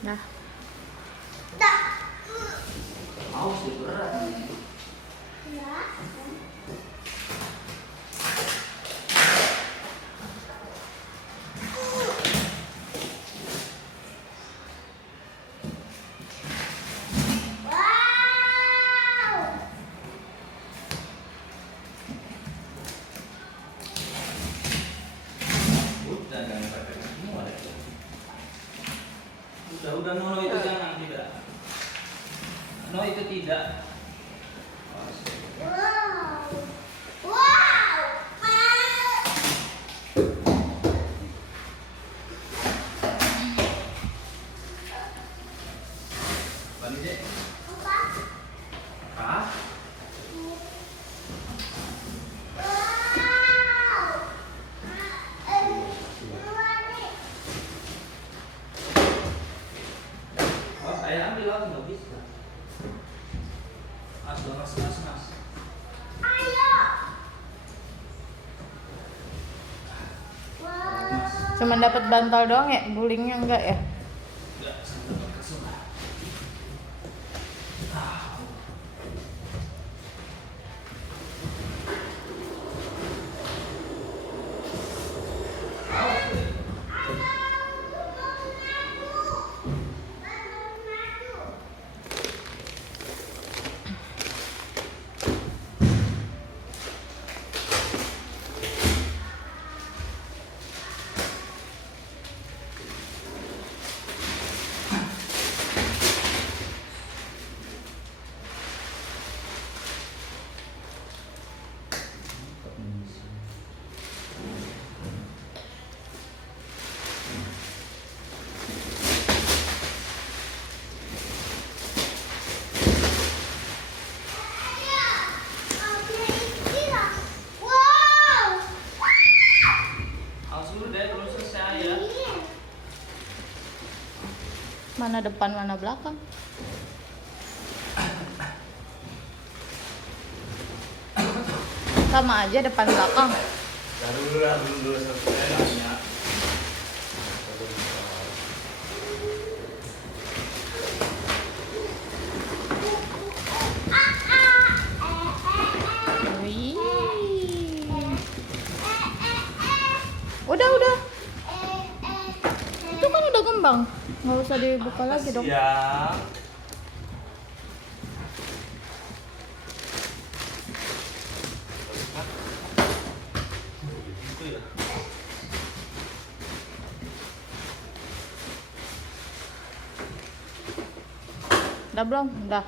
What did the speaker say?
Dah. Mau sih berat. Udah no itu jangan tidak. No itu tidak. Balik deh. Apa? Saya ambil langsung nggak bisa. Mas. Ayo. Cuman dapat bantal doang ya, gulingnya enggak ya? Enggak, sampai langsung lah. Mana depan, mana belakang? Sama aja depan belakang. Dulu selesai nanya. Wih. Udah. Itu kan udah kembang. Nggak usah dibuka lagi dong. Ya. Itu ya. Udah belum? Udah.